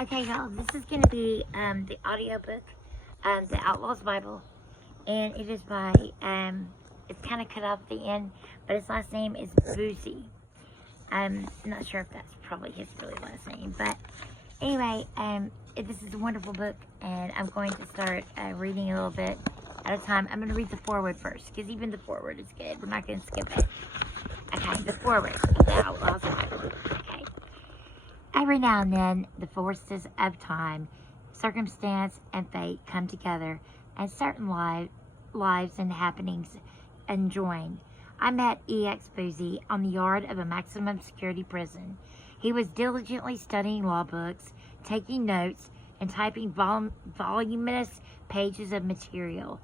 Okay, y'all, this is going to be the audiobook, The Outlaw's Bible, and it is by, it's kind of cut off at the end, but his last name is Boozy. I'm not sure if that's probably his really last name, but anyway, this is a wonderful book, and I'm going to start reading a little bit at a time. I'm going to read the foreword first, because even the foreword is good. We're not going to skip it. Okay, the foreword of The Outlaw's Bible. Okay. Every now and then, the forces of time, circumstance, and fate come together, and certain lives and happenings enjoin. I met E.X. Boozy on the yard of a maximum security prison. He was diligently studying law books, taking notes, and typing voluminous pages of material.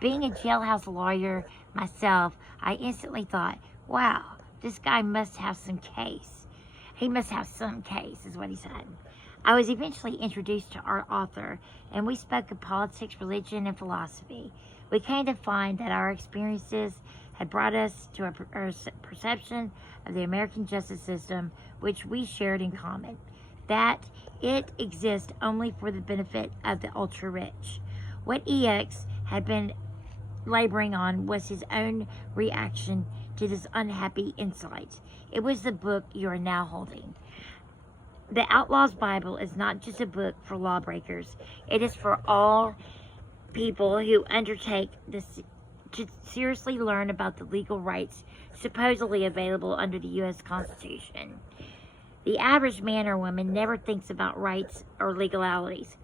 Being a jailhouse lawyer myself, I instantly thought, wow, this guy must have some case. He must have some case, is what he said. I was eventually introduced to our author, and we spoke of politics, religion, and philosophy. We came to find that our experiences had brought us to a perception of the American justice system which we shared in common, that it exists only for the benefit of the ultra-rich. What EX had been laboring on was his own reaction to this unhappy insight. It was the book you are now holding. The Outlaw's Bible is not just a book for lawbreakers. It is for all people who undertake this to seriously learn about the legal rights supposedly available under the U.S. Constitution. The average man or woman never thinks about rights or legalities.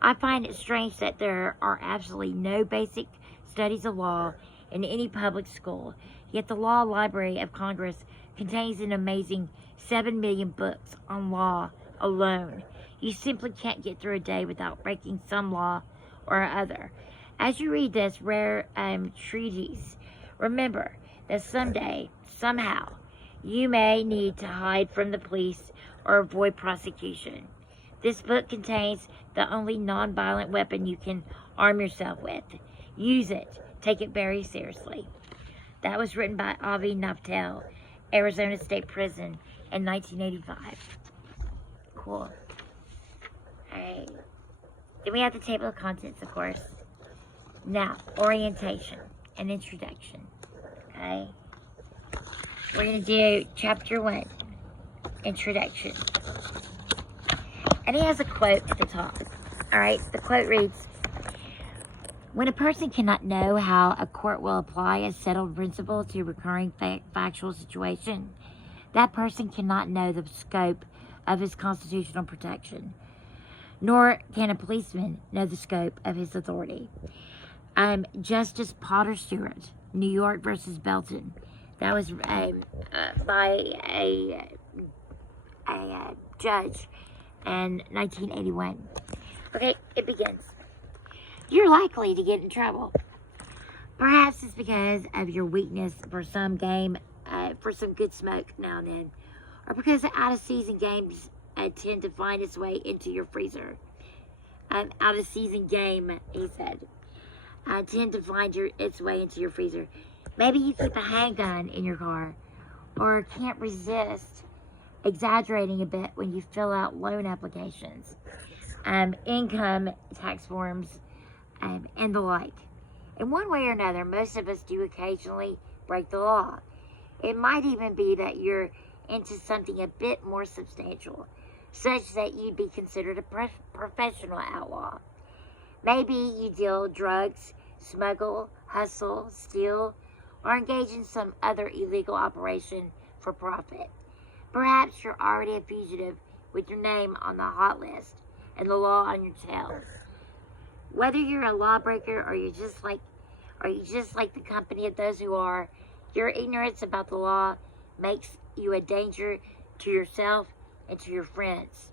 I find it strange that there are absolutely no basic studies of law in any public school, yet the Law Library of Congress contains an amazing 7 million books on law alone. You simply can't get through a day without breaking some law or other. As you read this rare treatise, remember that someday, somehow, you may need to hide from the police or avoid prosecution. This book contains the only non-violent weapon you can arm yourself with. Use it. Take it very seriously. That was written by Avi Naftel, Arizona State Prison, in 1985. Cool. Alright. Then we have the table of contents, of course. Now, orientation and introduction. Okay? We're going to do chapter 1, introduction. And he has a quote at the top. Alright, the quote reads, when a person cannot know how a court will apply a settled principle to a recurring factual situation, that person cannot know the scope of his constitutional protection, nor can a policeman know the scope of his authority. Justice Potter Stewart, New York versus Belton. That was by a judge in 1981. Okay, it begins. You're likely to get in trouble. Perhaps it's because of your weakness for some game, for some good smoke now and then, or because the out-of-season games tend to find its way into your freezer. Out-of-season game, he said, tend to find its way into your freezer. Maybe you keep a handgun in your car, or can't resist exaggerating a bit when you fill out loan applications, income tax forms, and the like. In one way or another, most of us do occasionally break the law. It might even be that you're into something a bit more substantial, such that you'd be considered a professional outlaw. Maybe you deal drugs, smuggle, hustle, steal, or engage in some other illegal operation for profit. Perhaps you're already a fugitive with your name on the hot list and the law on your tail. Whether you're a lawbreaker or you just like the company of those who are, your ignorance about the law makes you a danger to yourself and to your friends.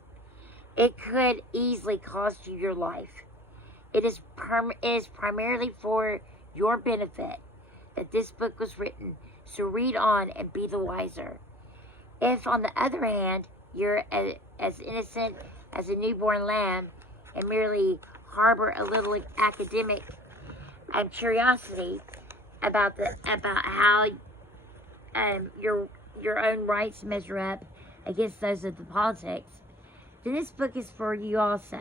It could easily cost you your life. It is primarily for your benefit that this book was written, so read on and be the wiser. If, on the other hand, you're as innocent as a newborn lamb and merely harbor a little academic curiosity about how your own rights measure up against those of the politics, then this book is for you also.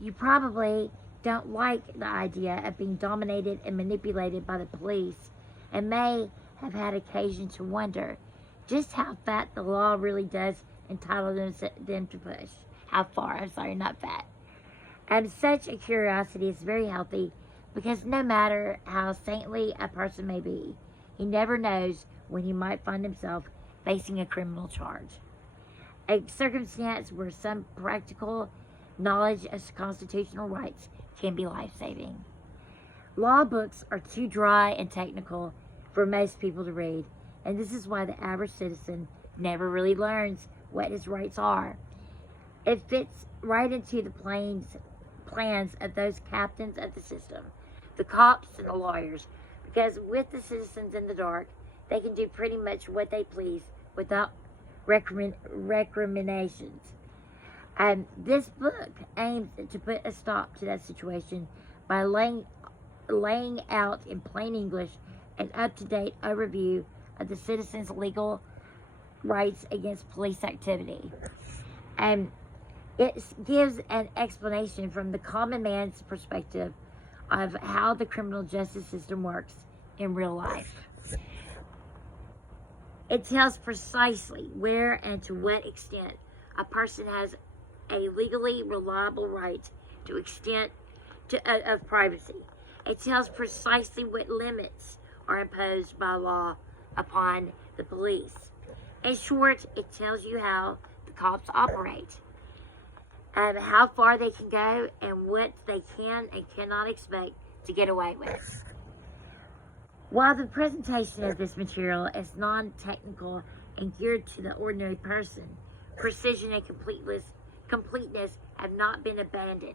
You probably don't like the idea of being dominated and manipulated by the police and may have had occasion to wonder just how fat the law really does entitle them to push. How far, I'm sorry, not fat. And such a curiosity is very healthy because no matter how saintly a person may be, he never knows when he might find himself facing a criminal charge. A circumstance where some practical knowledge of constitutional rights can be life-saving. Law books are too dry and technical for most people to read, and this is why the average citizen never really learns what his rights are. It fits right into the plans of those captains of the system, the cops and the lawyers, because with the citizens in the dark, they can do pretty much what they please without recriminations. And this book aims to put a stop to that situation by laying out in plain English an up-to-date overview of the citizens' legal rights against police activity. And it gives an explanation from the common man's perspective of how the criminal justice system works in real life. It tells precisely where and to what extent a person has a legally reliable right to extent of privacy. It tells precisely what limits are imposed by law upon the police. In short, it tells you how the cops operate, and how far they can go, and what they can and cannot expect to get away with. While the presentation of this material is non-technical and geared to the ordinary person, precision and completeness have not been abandoned.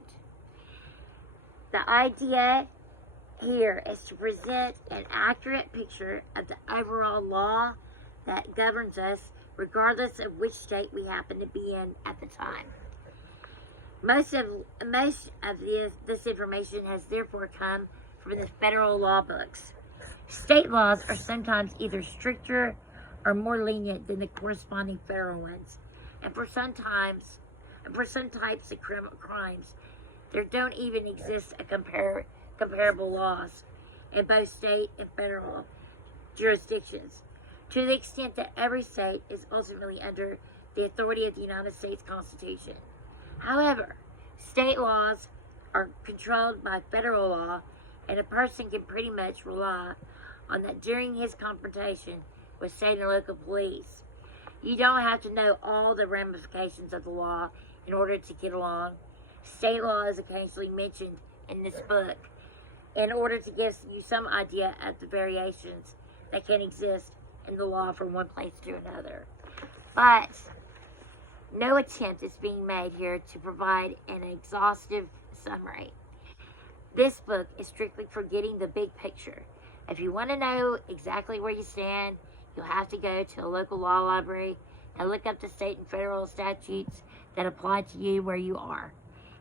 The idea here is to present an accurate picture of the overall law that governs us, regardless of which state we happen to be in at the time. Most of this information has therefore come from the federal law books. State laws are sometimes either stricter or more lenient than the corresponding federal ones, and for some types of crimes, there don't even exist a comparable laws in both state and federal jurisdictions, to the extent that every state is ultimately under the authority of the United States Constitution. However, state laws are controlled by federal law, and a person can pretty much rely on that during his confrontation with state and local police. You don't have to know all the ramifications of the law in order to get along. State law is occasionally mentioned in this book in order to give you some idea of the variations that can exist in the law from one place to another. But no attempt is being made here to provide an exhaustive summary. This book is strictly for getting the big picture. If you want to know exactly where you stand, you'll have to go to a local law library and look up the state and federal statutes that apply to you where you are.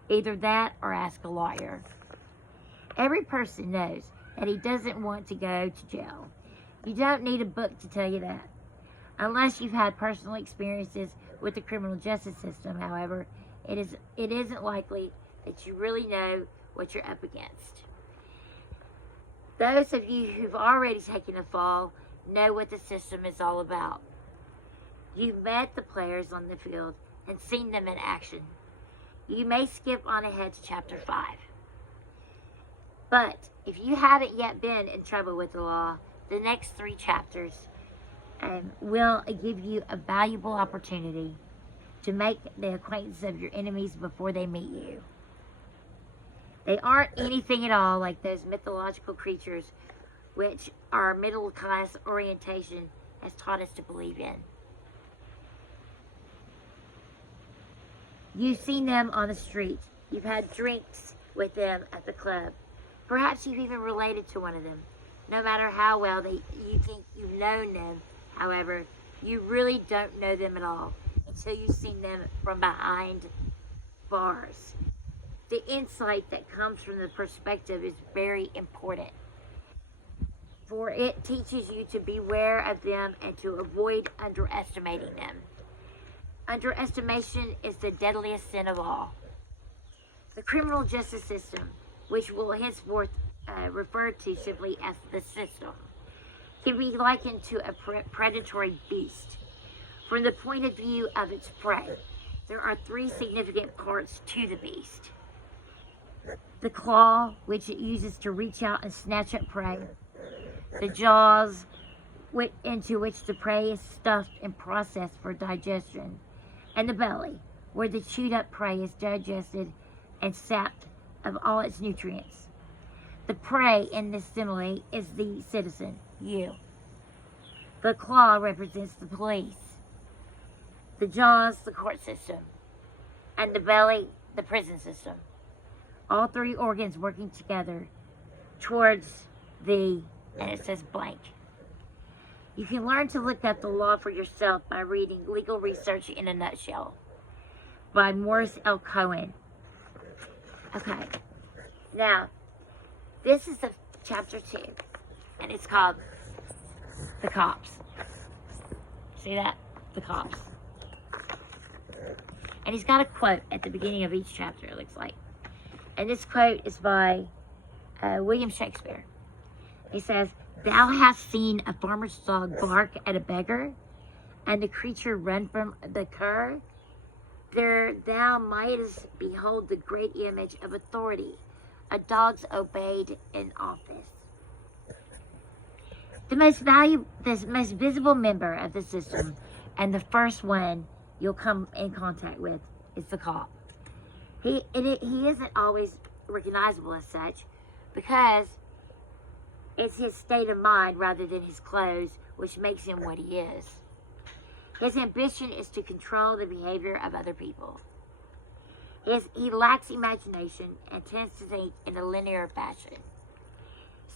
Either that or ask a lawyer. Every person knows that he doesn't want to go to jail. You don't need a book to tell you that. Unless you've had personal experiences with the criminal justice system, however, it isn't likely that you really know what you're up against. Those of you who've already taken a fall know what the system is all about. You've met the players on the field and seen them in action. You may skip on ahead to chapter 5. But if you haven't yet been in trouble with the law, the next 3 chapters will give you a valuable opportunity to make the acquaintance of your enemies before they meet you. They aren't anything at all like those mythological creatures which our middle-class orientation has taught us to believe in. You've seen them on the street. You've had drinks with them at the club. Perhaps you've even related to one of them. No matter how well you think you've known them, however, you really don't know them at all until you've seen them from behind bars. The insight that comes from the perspective is very important, for it teaches you to beware of them and to avoid underestimating them. Underestimation is the deadliest sin of all. The criminal justice system, which will henceforth refer to simply as the system, can be likened to a predatory beast. From the point of view of its prey, there are three significant parts to the beast. The claw, which it uses to reach out and snatch up prey. The jaws, into which the prey is stuffed and processed for digestion. And the belly, where the chewed up prey is digested and sapped of all its nutrients. The prey in this simile is the citizen, you. The claw represents the police. The jaws, the court system. And the belly, the prison system. All three organs working together towards and it says blank. You can learn to look up the law for yourself by reading Legal Research in a Nutshell by Morris L. Cohen. Okay, now, this is the chapter 2, and it's called The Cops. See that? The Cops. And he's got a quote at the beginning of each chapter, it looks like. And this quote is by William Shakespeare. He says, "Thou hast seen a farmer's dog bark at a beggar, and the creature run from the cur. There thou mightest behold the great image of authority, a dog's obeyed in office." The most visible member of the system, and the first one you'll come in contact with, is the cop. He isn't always recognizable as such, because it's his state of mind rather than his clothes which makes him what he is. His ambition is to control the behavior of other people. He lacks imagination and tends to think in a linear fashion.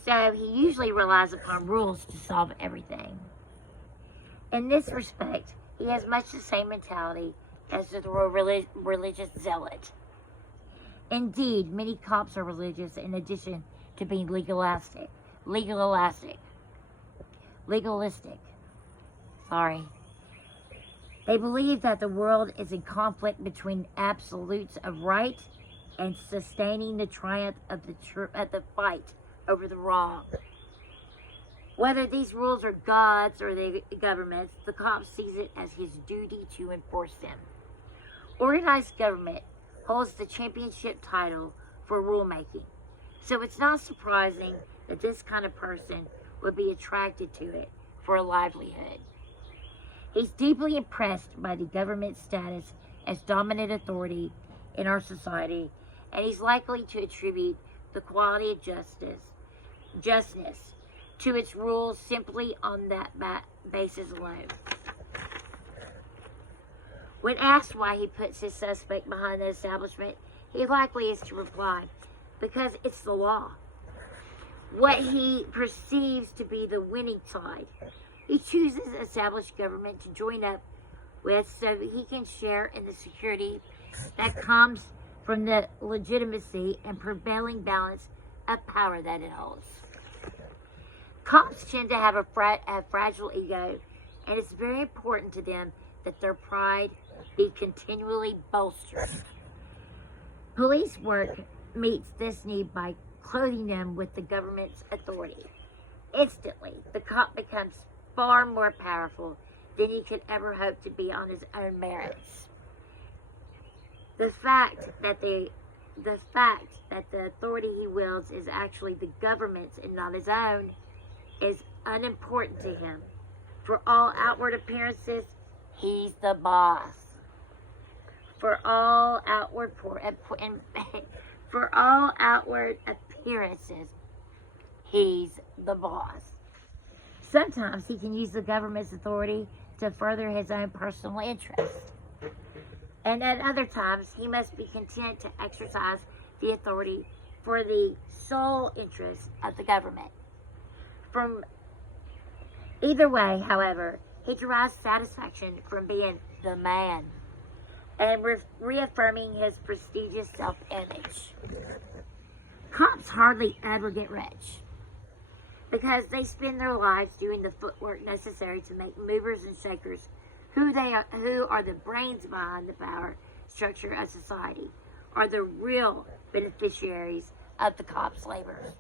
So he usually relies upon rules to solve everything. In this respect, he has much the same mentality as the religious zealot. Indeed, many cops are religious in addition to being legalistic. They believe that the world is in conflict between absolutes of right and sustaining the triumph of the fight over the wrong. Whether these rules are God's or the government's, the cop sees it as his duty to enforce them. Organized government holds the championship title for rulemaking, so it's not surprising that this kind of person would be attracted to it for a livelihood. He's deeply impressed by the government's status as dominant authority in our society, and he's likely to attribute the quality of justness to its rules simply on that basis alone. When asked why he puts his suspect behind the establishment, he likely is to reply, because it's the law. What he perceives to be the winning side, he chooses established government to join up with so that he can share in the security that comes from the legitimacy and prevailing balance of power that it holds. Cops tend to have a fragile ego, and it's very important to them that their pride be continually bolstered. Police work meets this need by clothing them with the government's authority. Instantly, the cop becomes far more powerful than he could ever hope to be on his own merits. The fact that the authority he wields is actually the government's and not his own is unimportant to him. For all outward appearances, he's the boss. For all outward appearances, he's the boss. Sometimes he can use the government's authority to further his own personal interests. And at other times, he must be content to exercise the authority for the sole interest of the government. From either way, however, he derives satisfaction from being the man and reaffirming his prestigious self-image. Cops hardly ever get rich because they spend their lives doing the footwork necessary to make movers and shakers who are the brains behind the power structure of society, are the real beneficiaries of the cops' labors.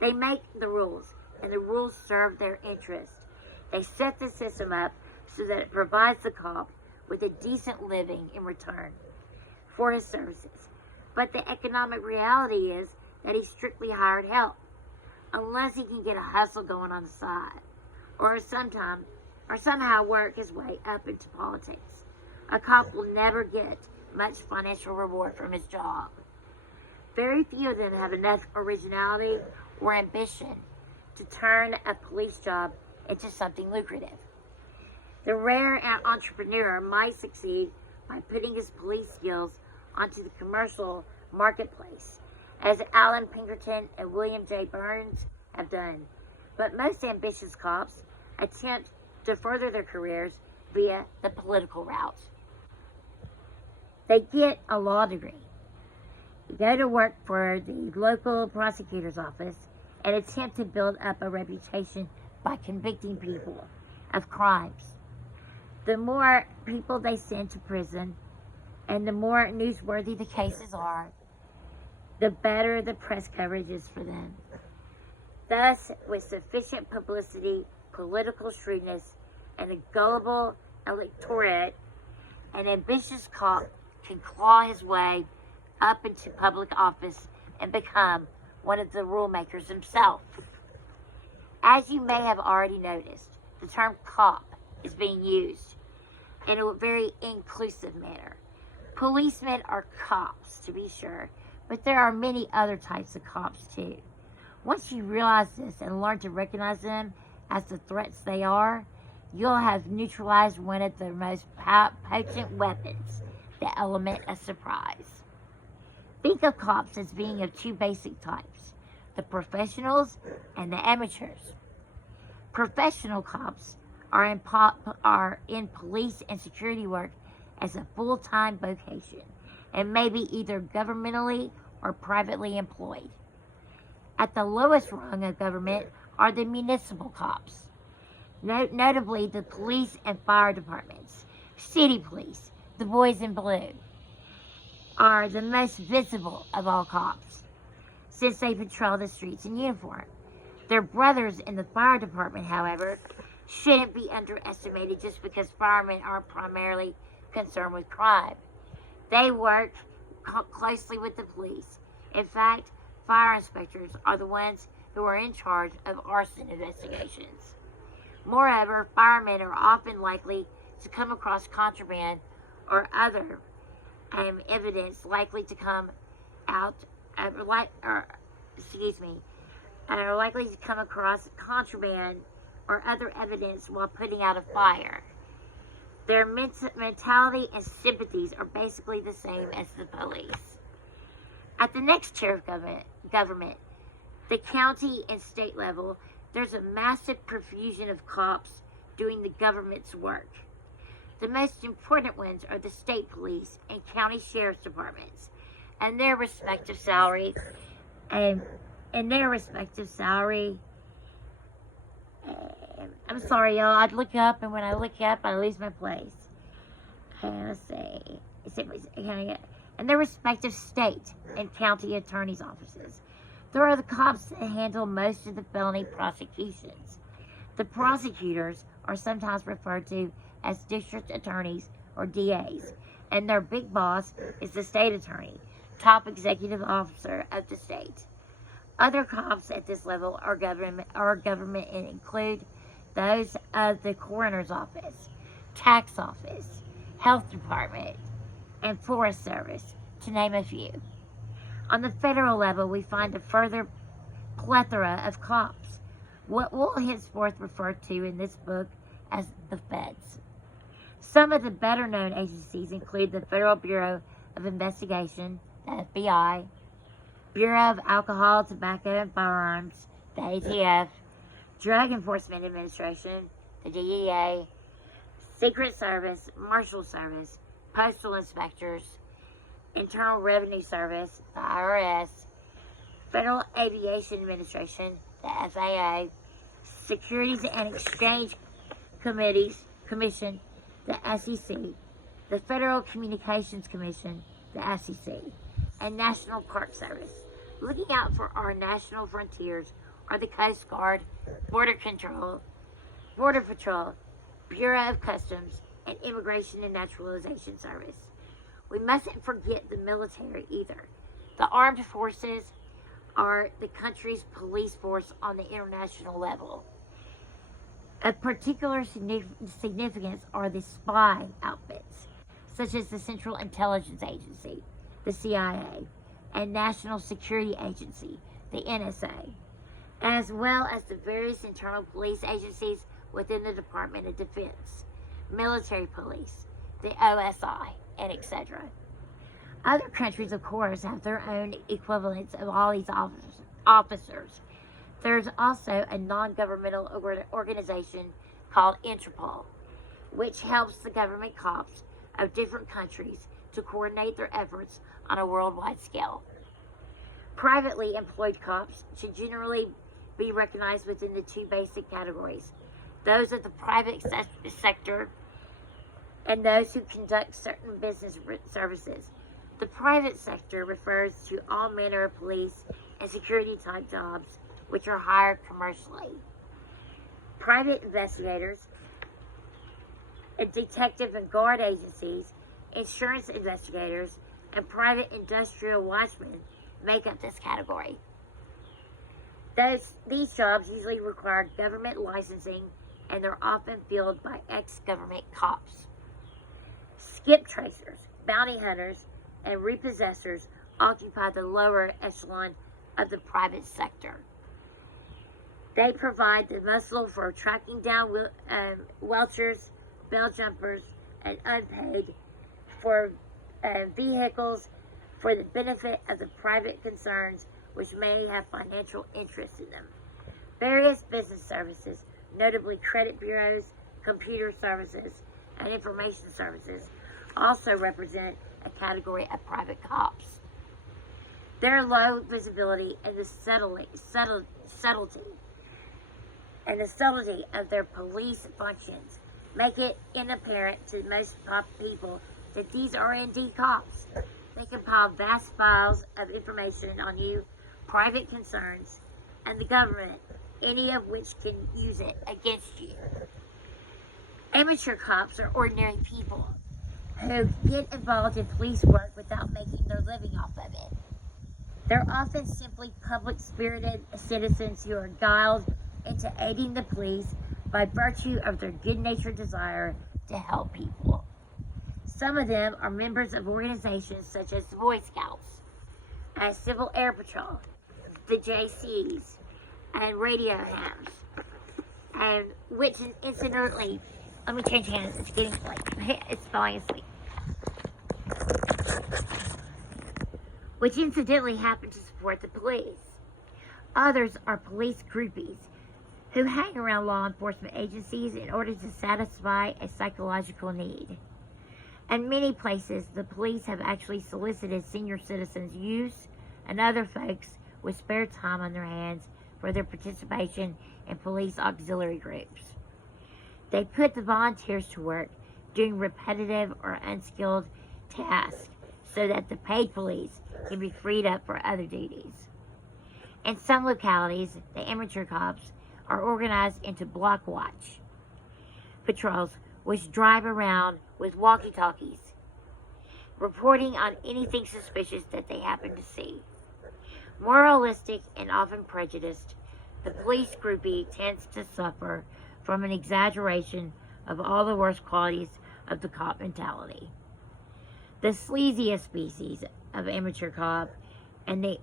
They make the rules, and the rules serve their interest. They set the system up so that it provides the cop with a decent living in return for his services. But the economic reality is that he's strictly hired help, unless he can get a hustle going on the side, or somehow work his way up into politics. A cop will never get much financial reward from his job. Very few of them have enough originality or ambition to turn a police job into something lucrative. The rare entrepreneur might succeed by putting his police skills onto the commercial marketplace, as Alan Pinkerton and William J. Burns have done. But most ambitious cops attempt to further their careers via the political route. They get a law degree, go to work for the local prosecutor's office, and attempt to build up a reputation by convicting people of crimes. The more people they send to prison and the more newsworthy the cases are, the better the press coverage is for them. Thus, with sufficient publicity, political shrewdness, and a gullible electorate, an ambitious cop can claw his way up into public office and become one of the rule makers himself. As you may have already noticed, the term cop is being used in a very inclusive manner. Policemen are cops, to be sure, but there are many other types of cops too. Once you realize this and learn to recognize them as the threats they are, you'll have neutralized one of the most potent weapons, the element of surprise. Think of cops as being of two basic types, the professionals and the amateurs. Professional cops are in police and security work as a full-time vocation and may be either governmentally or privately employed. At the lowest rung of government are the municipal cops, notably the police and fire departments. City police, the boys in blue, are the most visible of all cops, since they patrol the streets in uniform. Their brothers in the fire department, however, shouldn't be underestimated just because firemen aren't primarily concerned with crime. They work closely with the police. In fact, fire inspectors are the ones who are in charge of arson investigations. Moreover, firemen are often likely to come across contraband or other evidence likely to come out, are likely to come across contraband or other evidence while putting out a fire. Their mentality and sympathies are basically the same as the police. At the next tier of government, the county and state level, there's a massive profusion of cops doing the government's work. The most important ones are the state police and county sheriff's departments, and their respective salaries. I'm sorry, y'all. I'd look up, and when I look up, I lose my place. Okay, let's see. And their respective state and county attorney's offices. There are the cops that handle most of the felony prosecutions. The prosecutors are sometimes referred to as district attorneys or DAs, and their big boss is the state attorney, top executive officer of the state. Other cops at this level are government and include those of the coroner's office, tax office, health department, and forest service, to name a few. On the federal level, we find a further plethora of cops, what we'll henceforth refer to in this book as the feds. Some of the better-known agencies include the Federal Bureau of Investigation, the FBI, Bureau of Alcohol, Tobacco, and Firearms, the ATF, Drug Enforcement Administration, the DEA, Secret Service, Marshal Service, Postal Inspectors, Internal Revenue Service, the IRS, Federal Aviation Administration, the FAA, Securities and Exchange Commission, the SEC, the Federal Communications Commission, the SEC, and National Park Service. Looking out for our national frontiers are the Coast Guard, Border Patrol, Bureau of Customs, and Immigration and Naturalization Service. We mustn't forget the military either. The armed forces are the country's police force on the international level. Of particular significance are the spy outfits, such as the Central Intelligence Agency, the CIA, and National Security Agency, the NSA, as well as the various internal police agencies within the Department of Defense, military police, the OSI, and etc. Other countries, of course, have their own equivalents of all these officers. There's also a non-governmental organization called Interpol, which helps the government cops of different countries to coordinate their efforts on a worldwide scale. Privately employed cops should generally be recognized within the two basic categories: those of the private sector and those who conduct certain business services. The private sector refers to all manner of police and security type jobs which are hired commercially. Private investigators, detective and guard agencies, insurance investigators, and private industrial watchmen make up this category. These jobs usually require government licensing, and they're often filled by ex-government cops. Skip tracers, bounty hunters, and repossessors occupy the lower echelon of the private sector. They provide the muscle for tracking down welchers, bell jumpers, and unpaid for vehicles for the benefit of the private concerns which may have financial interest in them. Various business services, notably credit bureaus, computer services, and information services, also represent a category of private cops. Their low visibility and the subtlety of their police functions make it inapparent to most people that these are indeed cops. They compile vast files of information on you, private concerns, and the government, any of which can use it against you. Amateur cops are ordinary people who get involved in police work without making their living off of it. They're often simply public-spirited citizens who are guiled into aiding the police by virtue of their good-natured desire to help people. Some of them are members of organizations such as the Boy Scouts, Civil Air Patrol, the JCs, and radio hams, and which incidentally, let me change hands, it's getting late, it's falling asleep. Which incidentally happen to support the police. Others are police groupies who hang around law enforcement agencies in order to satisfy a psychological need. In many places, the police have actually solicited senior citizens' youth and other folks with spare time on their hands for their participation in police auxiliary groups. They put the volunteers to work doing repetitive or unskilled tasks so that the paid police can be freed up for other duties. In some localities, the amateur cops are organized into block watch patrols which drive around with walkie-talkies, reporting on anything suspicious that they happen to see. Moralistic and often prejudiced, the police groupie tends to suffer from an exaggeration of all the worst qualities of the cop mentality. The sleaziest species of amateur cop, and the